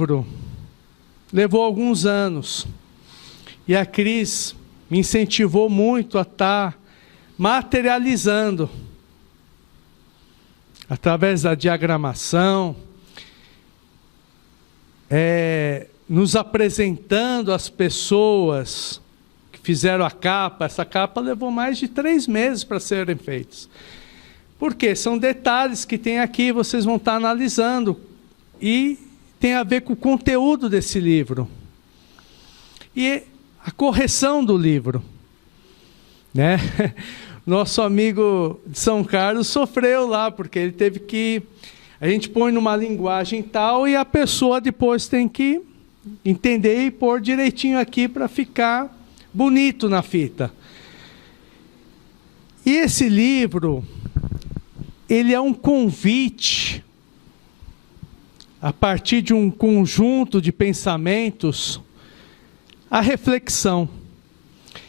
livro levou alguns anos. E a Cris me incentivou muito a estar materializando, através da diagramação, nos apresentando as pessoas que fizeram a capa. Essa capa levou mais de 3 meses para serem feitas. Por quê? São detalhes que tem aqui, vocês vão estar analisando, e tem a ver com o conteúdo desse livro. E a correção do livro, né? Nosso amigo de São Carlos sofreu lá, porque ele teve que... A gente põe numa linguagem tal e a pessoa depois tem que entender e pôr direitinho aqui para ficar bonito na fita. E esse livro, ele é um convite, a partir de um conjunto de pensamentos, à reflexão.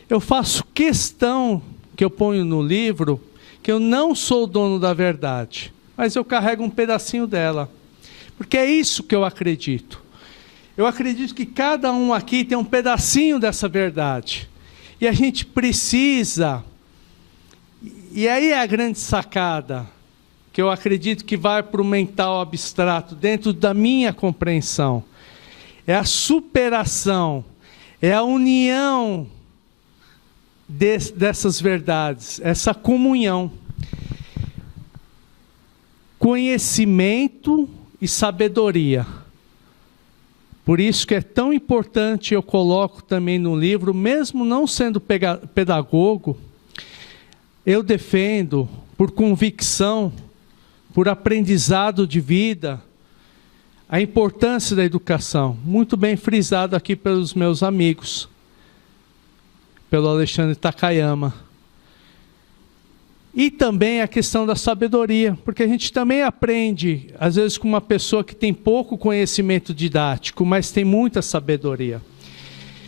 Eu faço questão que eu ponho no livro, que eu não sou o dono da verdade, mas eu carrego um pedacinho dela, porque é isso que eu acredito. Eu acredito que cada um aqui tem um pedacinho dessa verdade, e a gente precisa, e aí é a grande sacada, que eu acredito que vai para o mental abstrato, dentro da minha compreensão, é a superação, é a união dessas verdades, essa comunhão. Conhecimento e sabedoria. Por isso que é tão importante, eu coloco também no livro, mesmo não sendo pedagogo, eu defendo, por convicção, por aprendizado de vida, a importância da educação, muito bem frisado aqui pelos meus amigos, pelo Alexandre Takayama. E também a questão da sabedoria, porque a gente também aprende, às vezes, com uma pessoa que tem pouco conhecimento didático, mas tem muita sabedoria.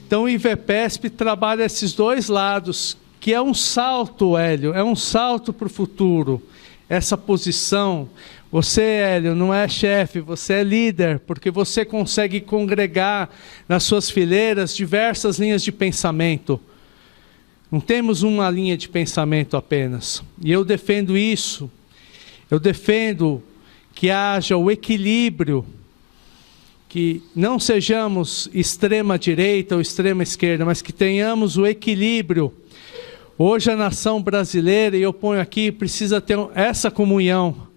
Então o IVEPESP trabalha esses dois lados, que é um salto, Hélio, é um salto para o futuro, essa posição. Você, Hélio, não é chefe, você é líder, porque você consegue congregar nas suas fileiras diversas linhas de pensamento. Não temos uma linha de pensamento apenas. E eu defendo isso. Eu defendo que haja o equilíbrio, que não sejamos extrema direita ou extrema esquerda, mas que tenhamos o equilíbrio. Hoje a nação brasileira, e eu ponho aqui, precisa ter essa comunhão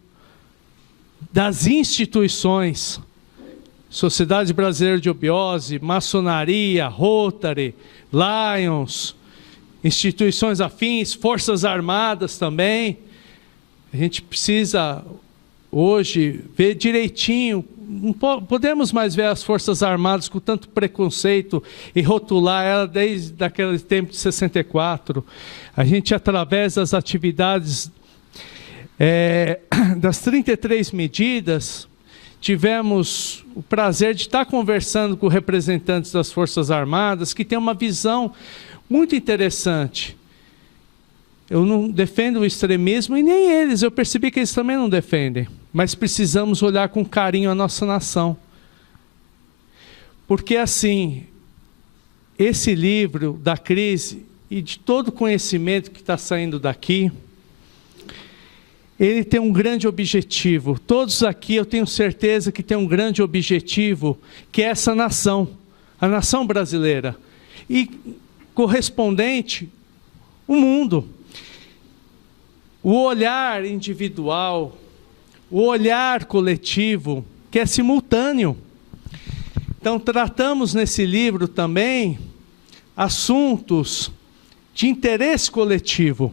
das instituições, Sociedade Brasileira de Obiose, Maçonaria, Rotary, Lions, instituições afins, Forças Armadas também. A gente precisa hoje ver direitinho, não podemos mais ver as Forças Armadas com tanto preconceito e rotular ela desde aquele tempo de 64. A gente, através das atividades das 33 medidas, tivemos o prazer de estar conversando com representantes das Forças Armadas, que têm uma visão muito interessante. Eu não defendo o extremismo, e nem eles, eu percebi que eles também não defendem, mas precisamos olhar com carinho a nossa nação. Porque assim, esse livro da crise e de todo o conhecimento que está saindo daqui, ele tem um grande objetivo. Todos aqui, eu tenho certeza que tem um grande objetivo, que é essa nação, a nação brasileira. E correspondente, o mundo. O olhar individual, o olhar coletivo, que é simultâneo. Então, tratamos nesse livro também assuntos de interesse coletivo.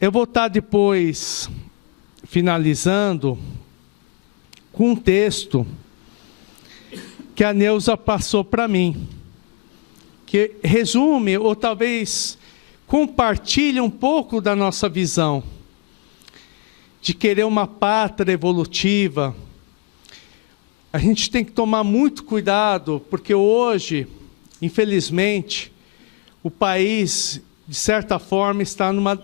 Eu vou estar depois finalizando com um texto que a Neuza passou para mim, que resume, ou talvez compartilha um pouco da nossa visão de querer uma pátria evolutiva. A gente tem que tomar muito cuidado, porque hoje, infelizmente, o país, de certa forma, está numa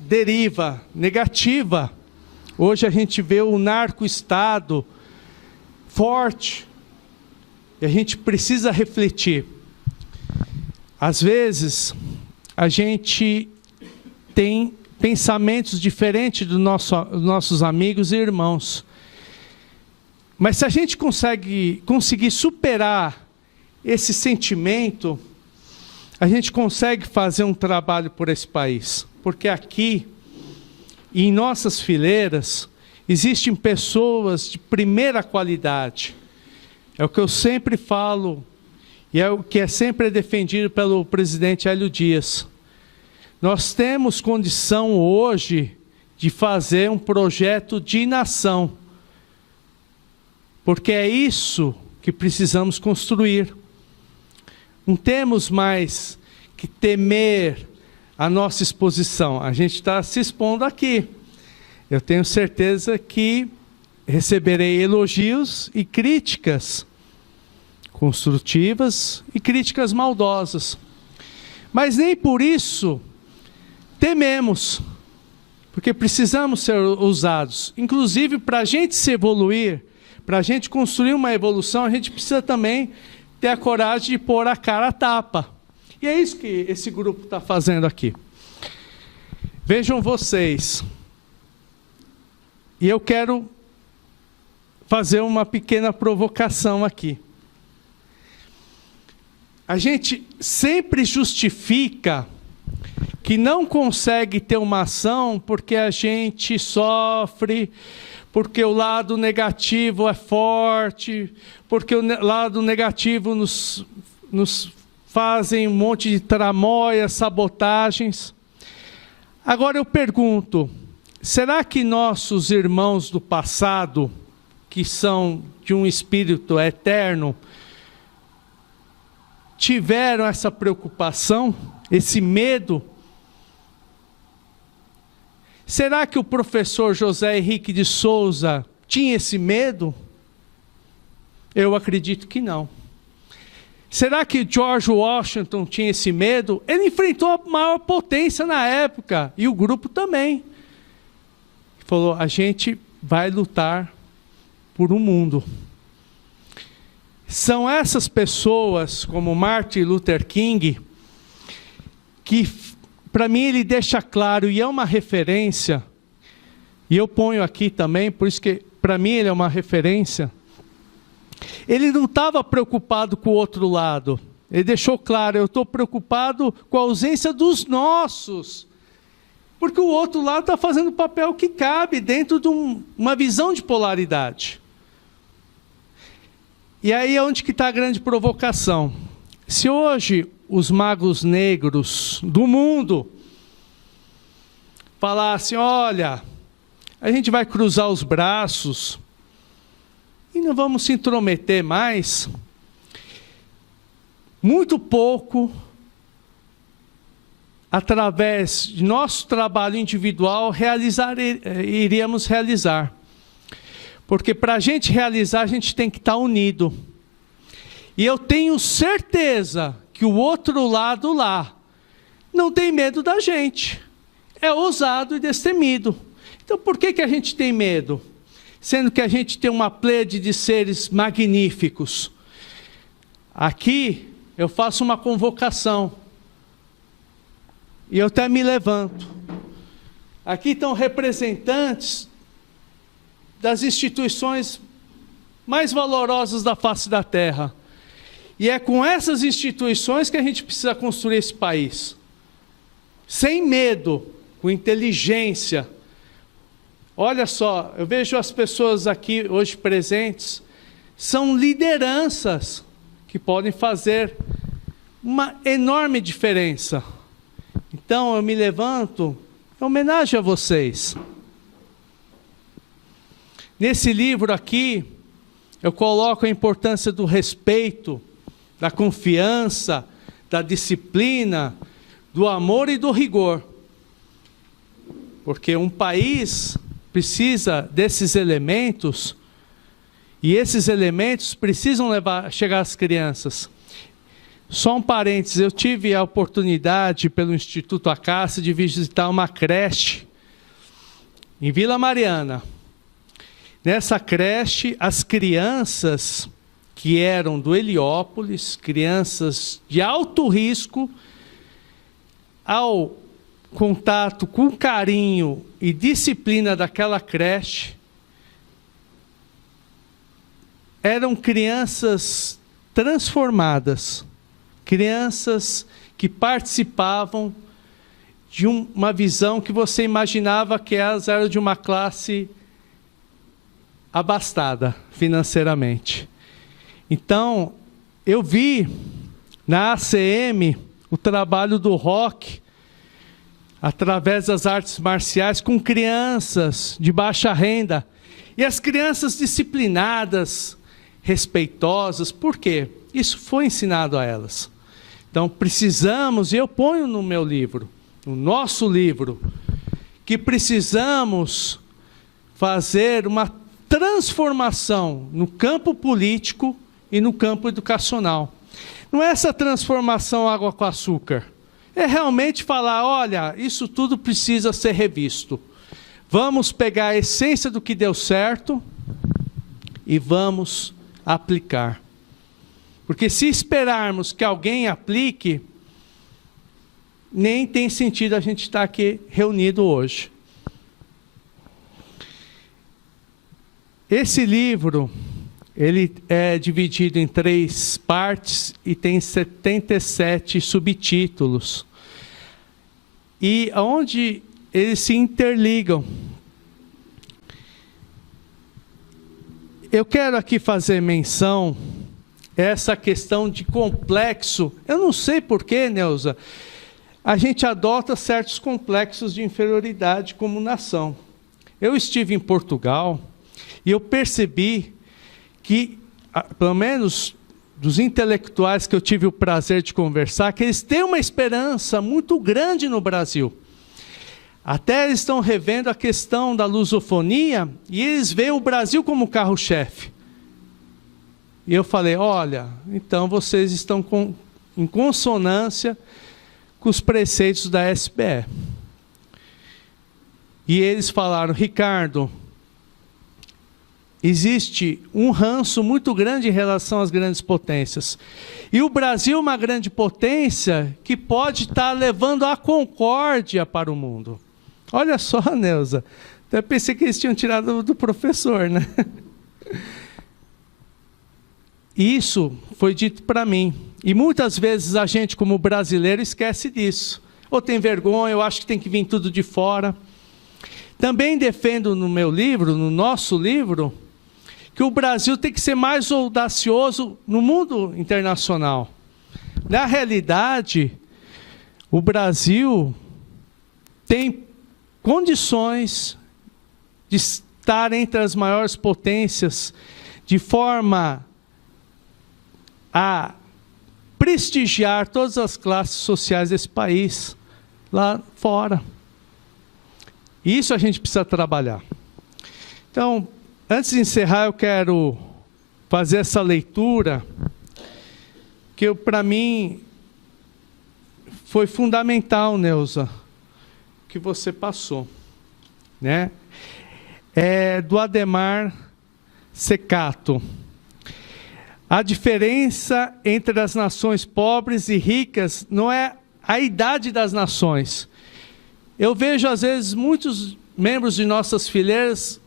deriva negativa. Hoje a gente vê o narco-estado forte. E a gente precisa refletir. Às vezes, a gente tem pensamentos diferentes dos nossos amigos e irmãos. Mas se a gente conseguir superar esse sentimento, a gente consegue fazer um trabalho por esse país. Porque aqui, em nossas fileiras, existem pessoas de primeira qualidade. É o que eu sempre falo, e é o que é sempre defendido pelo presidente Hélio Dias. Nós temos condição hoje de fazer um projeto de nação. Porque é isso que precisamos construir. Não temos mais que temer a nossa exposição. A gente está se expondo aqui. Eu tenho certeza que receberei elogios e críticas construtivas e críticas maldosas. Mas nem por isso tememos, porque precisamos ser usados. Inclusive, para a gente se evoluir, para a gente construir uma evolução, a gente precisa também ter a coragem de pôr a cara a tapa. E é isso que esse grupo está fazendo aqui. Vejam vocês. E eu quero fazer uma pequena provocação aqui. A gente sempre justifica que não consegue ter uma ação porque a gente sofre, porque o lado negativo é forte, porque o lado negativo nos fazem um monte de tramóias, sabotagens. Agora eu pergunto, será que nossos irmãos do passado, que são de um espírito eterno, tiveram essa preocupação, esse medo? Será que o professor José Henrique de Souza tinha esse medo? Eu acredito que não. Será que George Washington tinha esse medo? Ele enfrentou a maior potência na época, e o grupo também. Falou, a gente vai lutar por um mundo. São essas pessoas, como Martin Luther King, que, para mim, ele deixa claro, e é uma referência, e eu ponho aqui também, por isso que, para mim, ele é uma referência. Ele não estava preocupado com o outro lado. Ele deixou claro, eu estou preocupado com a ausência dos nossos. Porque o outro lado está fazendo o papel que cabe dentro de uma visão de polaridade. E aí é onde que está a grande provocação. Se hoje os magos negros do mundo falassem, olha, a gente vai cruzar os braços e não vamos se intrometer mais, muito pouco, através de nosso trabalho individual, iríamos realizar. Porque para a gente realizar, a gente tem que estar unido. E eu tenho certeza que o outro lado lá não tem medo da gente. É ousado e destemido. Então por que a gente tem medo? Sendo que a gente tem uma plede de seres magníficos. Aqui eu faço uma convocação. E eu até me levanto. Aqui estão representantes das instituições mais valorosas da face da terra. E é com essas instituições que a gente precisa construir esse país. Sem medo, com inteligência. Olha só, eu vejo as pessoas aqui hoje presentes, são lideranças que podem fazer uma enorme diferença. Então eu me levanto em homenagem a vocês. Nesse livro aqui, eu coloco a importância do respeito, da confiança, da disciplina, do amor e do rigor. Porque um país precisa desses elementos, e esses elementos precisam chegar às crianças. Só um parênteses, eu tive a oportunidade, pelo Instituto Acácia, de visitar uma creche em Vila Mariana. Nessa creche, as crianças que eram do Heliópolis, crianças de alto risco, ao contato com carinho e disciplina daquela creche, eram crianças transformadas, crianças que participavam de uma visão que você imaginava que elas eram de uma classe abastada financeiramente. Então, eu vi na ACM o trabalho do rock, através das artes marciais, com crianças de baixa renda. E as crianças disciplinadas, respeitosas, por quê? Isso foi ensinado a elas. Então, precisamos, e eu ponho no meu livro, no nosso livro, que precisamos fazer uma transformação no campo político e no campo educacional. Não é essa transformação água com açúcar. É realmente falar, olha, isso tudo precisa ser revisto. Vamos pegar a essência do que deu certo e vamos aplicar. Porque se esperarmos que alguém aplique, nem tem sentido a gente estar aqui reunido hoje. Esse livro, ele é dividido em 3 partes e tem 77 subtítulos. E onde eles se interligam. Eu quero aqui fazer menção a essa questão de complexo. Eu não sei porquê, Neuza, a gente adota certos complexos de inferioridade como nação. Eu estive em Portugal e eu percebi que, pelo menos dos intelectuais que eu tive o prazer de conversar, que eles têm uma esperança muito grande no Brasil. Até eles estão revendo a questão da lusofonia e eles veem o Brasil como carro-chefe. E eu falei, olha, então vocês estão em consonância com os preceitos da SBE. E eles falaram, Ricardo, existe um ranço muito grande em relação às grandes potências. E o Brasil é uma grande potência que pode estar levando a concórdia para o mundo. Olha só, Neuza, até pensei que eles tinham tirado do professor, né? Isso foi dito para mim. E muitas vezes a gente, como brasileiro, esquece disso. Ou tem vergonha, eu acho que tem que vir tudo de fora. Também defendo no meu livro, no nosso livro, que o Brasil tem que ser mais audacioso no mundo internacional. Na realidade, o Brasil tem condições de estar entre as maiores potências, de forma a prestigiar todas as classes sociais desse país, lá fora. Isso a gente precisa trabalhar. Então, antes de encerrar, eu quero fazer essa leitura, que para mim foi fundamental, Neuza, que você passou, né? É do Adhemar Secato. A diferença entre as nações pobres e ricas não é a idade das nações. Eu vejo, às vezes, muitos membros de nossas fileiras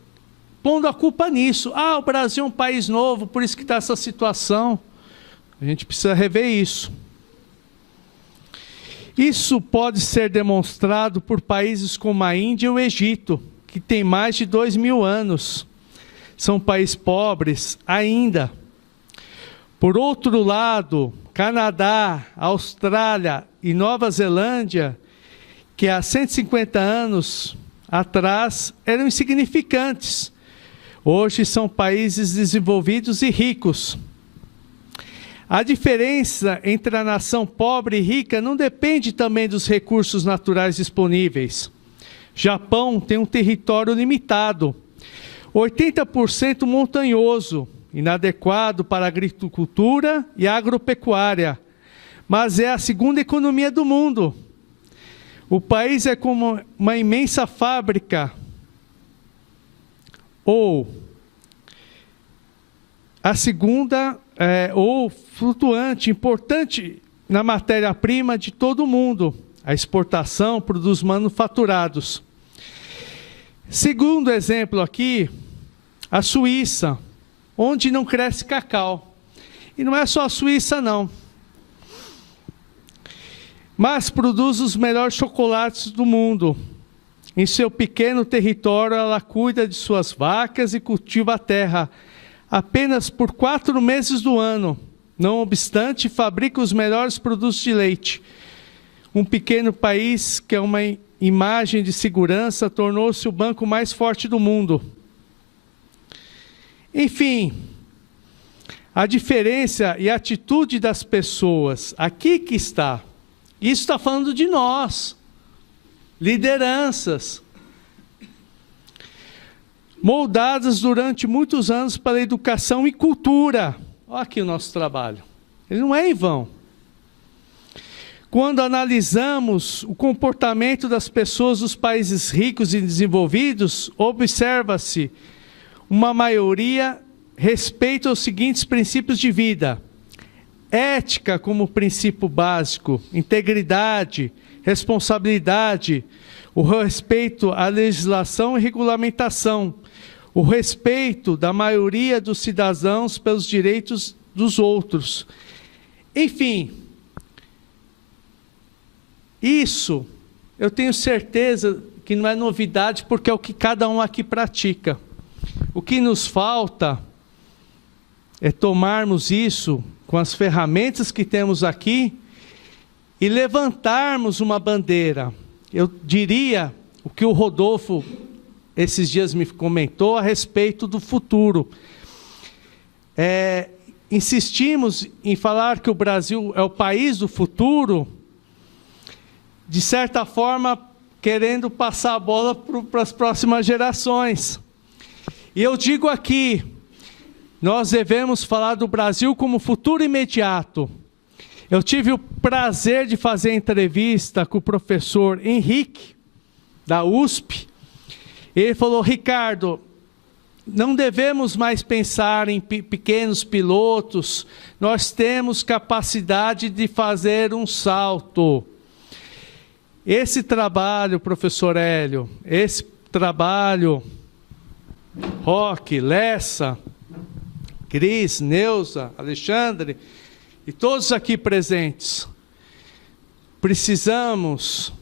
pondo a culpa nisso. Ah, o Brasil é um país novo, por isso que está essa situação. A gente precisa rever isso. Isso pode ser demonstrado por países como a Índia e o Egito, que têm mais de 2000 anos. São países pobres ainda. Por outro lado, Canadá, Austrália e Nova Zelândia, que há 150 anos atrás eram insignificantes, hoje são países desenvolvidos e ricos. A diferença entre a nação pobre e rica não depende também dos recursos naturais disponíveis. Japão tem um território limitado, 80% montanhoso, inadequado para a agricultura e a agropecuária, mas é a segunda economia do mundo. O país é como uma imensa fábrica, ou a segunda, ou flutuante, importante na matéria-prima de todo o mundo. A exportação produz manufaturados. Segundo exemplo aqui, a Suíça, onde não cresce cacau. E não é só a Suíça, não. Mas produz os melhores chocolates do mundo. Em seu pequeno território, ela cuida de suas vacas e cultiva a terra apenas por 4 meses do ano. Não obstante, fabrica os melhores produtos de leite. Um pequeno país, que é uma imagem de segurança, tornou-se o banco mais forte do mundo. Enfim, a diferença e a atitude das pessoas, aqui que está. Isso está falando de nós, lideranças, moldadas durante muitos anos para educação e cultura. Olha aqui o nosso trabalho. Ele não é em vão. Quando analisamos o comportamento das pessoas dos países ricos e desenvolvidos, observa-se uma maioria respeita os seguintes princípios de vida: ética como princípio básico, integridade, responsabilidade, o respeito à legislação e regulamentação, o respeito da maioria dos cidadãos pelos direitos dos outros. Enfim, isso eu tenho certeza que não é novidade, porque é o que cada um aqui pratica. O que nos falta é tomarmos isso com as ferramentas que temos aqui e levantarmos uma bandeira. Eu diria o que o Rodolfo esses dias me comentou a respeito do futuro. Insistimos em falar que o Brasil é o país do futuro, de certa forma querendo passar a bola para as próximas gerações. E eu digo aqui, nós devemos falar do Brasil como futuro imediato. Eu tive o prazer de fazer entrevista com o professor Henrique, da USP. Ele falou: Ricardo, não devemos mais pensar em pequenos pilotos, nós temos capacidade de fazer um salto. Esse trabalho, professor Hélio, esse trabalho, Roque, Lessa, Cris, Neuza, Alexandre e todos aqui presentes, precisamos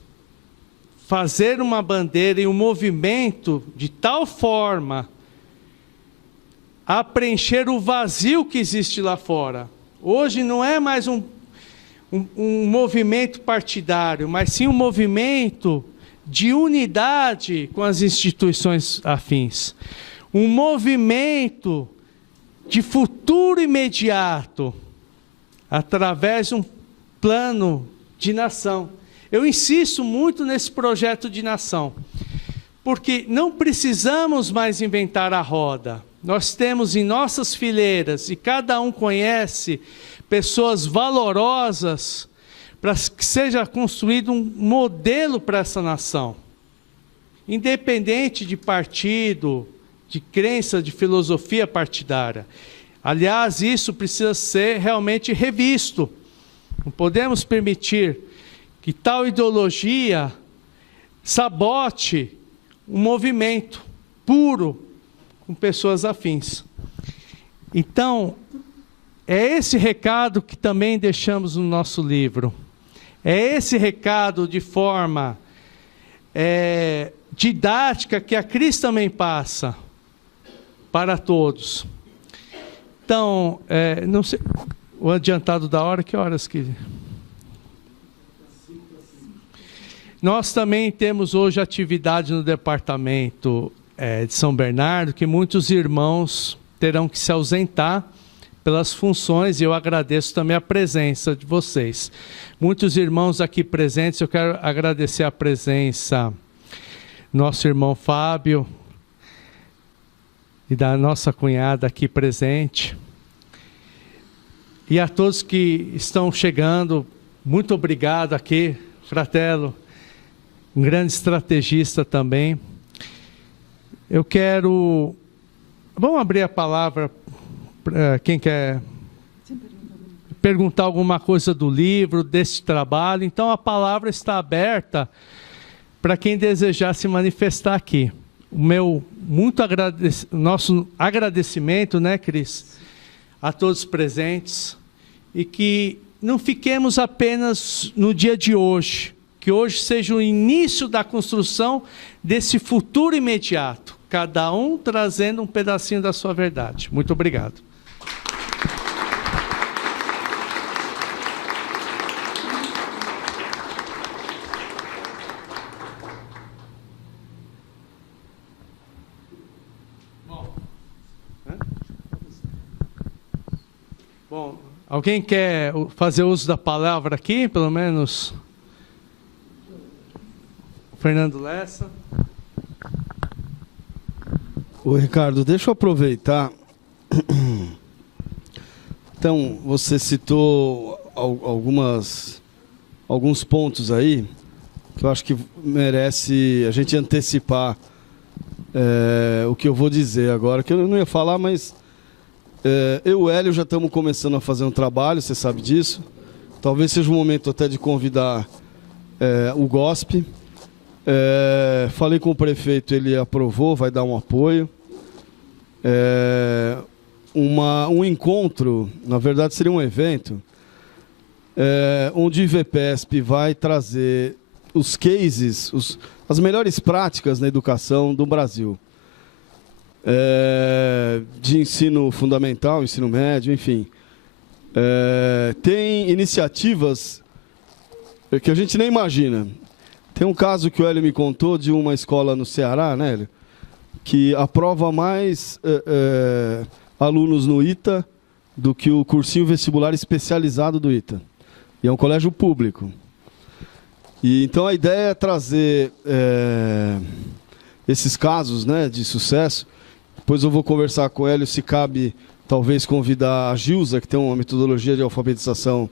fazer uma bandeira e um movimento de tal forma a preencher o vazio que existe lá fora. Hoje não é mais um movimento partidário, mas sim um movimento de unidade com as instituições afins. Um movimento de futuro imediato, através de um plano de nação. Eu insisto muito nesse projeto de nação, porque não precisamos mais inventar a roda. Nós temos em nossas fileiras, e cada um conhece, pessoas valorosas, para que seja construído um modelo para essa nação. Independente de partido, de crença, de filosofia partidária. Aliás, isso precisa ser realmente revisto. Não podemos permitir que tal ideologia sabote um movimento puro com pessoas afins. Então, é esse recado que também deixamos no nosso livro. É esse recado de forma didática que a Cris também passa para todos. Então, não sei, o adiantado da hora, que horas que... Nós também temos hoje atividade no departamento de São Bernardo, que muitos irmãos terão que se ausentar pelas funções, e eu agradeço também a presença de vocês. Muitos irmãos aqui presentes, eu quero agradecer a presença do nosso irmão Fábio e da nossa cunhada aqui presente. E a todos que estão chegando, muito obrigado aqui, Fratello, um grande estrategista também. Eu quero... Vamos abrir a palavra quem quer perguntar alguma coisa do livro, desse trabalho. Então, a palavra está aberta para quem desejar se manifestar aqui. O meu nosso agradecimento, né, Cris, a todos presentes, e que não fiquemos apenas no dia de hoje, que hoje seja o início da construção desse futuro imediato, cada um trazendo um pedacinho da sua verdade. Muito obrigado. Bom, alguém quer fazer uso da palavra aqui, pelo menos? Fernando Lessa. Ô, Ricardo, deixa eu aproveitar. Então, você citou alguns pontos aí que eu acho que merece a gente antecipar o que eu vou dizer agora, que eu não ia falar, mas eu e o Hélio já estamos começando a fazer um trabalho, você sabe disso. Talvez seja o momento até de convidar o GOSP. Falei com o prefeito, ele aprovou, vai dar um apoio. Um encontro, na verdade seria um evento, onde o IVPESP vai trazer os cases, as melhores práticas na educação do Brasil. De ensino fundamental, ensino médio, enfim. Tem iniciativas que a gente nem imagina. Tem um caso que o Hélio me contou de uma escola no Ceará, né, Hélio? Que aprova mais alunos no ITA do que o cursinho vestibular especializado do ITA. E é um colégio público. E, então a ideia é trazer esses casos, né, de sucesso. Depois eu vou conversar com o Hélio se cabe talvez convidar a Gilza, que tem uma metodologia de alfabetização,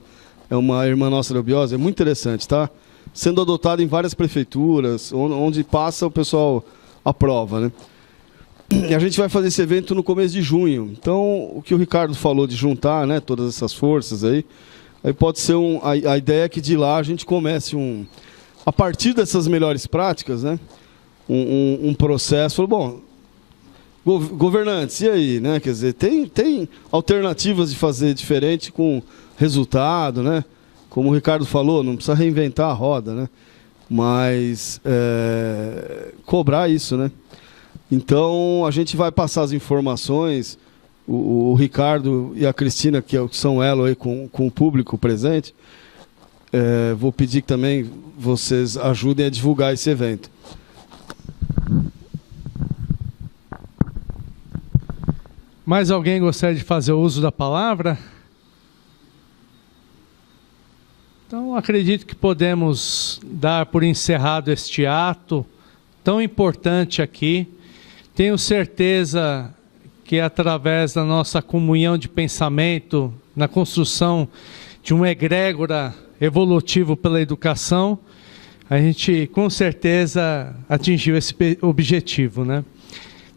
é uma irmã nossa da Biose, é muito interessante, tá? Sendo adotada em várias prefeituras, onde passa o pessoal aprova, né? E a gente vai fazer esse evento no começo de junho. Então, o que o Ricardo falou de juntar, né, todas essas forças aí pode ser a ideia é que de lá a gente comece a partir dessas melhores práticas, né, um processo. Bom, governantes, e aí, né? Quer dizer, tem alternativas de fazer diferente com resultado, né? Como o Ricardo falou, não precisa reinventar a roda, né? Mas cobrar isso, né? Então, a gente vai passar as informações, o Ricardo e a Cristina, que são elo aí com o público presente, vou pedir que também vocês ajudem a divulgar esse evento. Mais alguém gostaria de fazer uso da palavra? Então, acredito que podemos dar por encerrado este ato tão importante aqui. Tenho certeza que através da nossa comunhão de pensamento, na construção de uma egrégora evolutivo pela educação, a gente com certeza atingiu esse objetivo, né?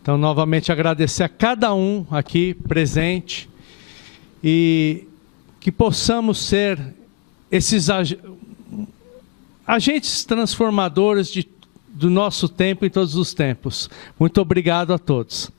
Então, novamente agradecer a cada um aqui presente e que possamos ser esses agentes transformadores do nosso tempo em todos os tempos. Muito obrigado a todos.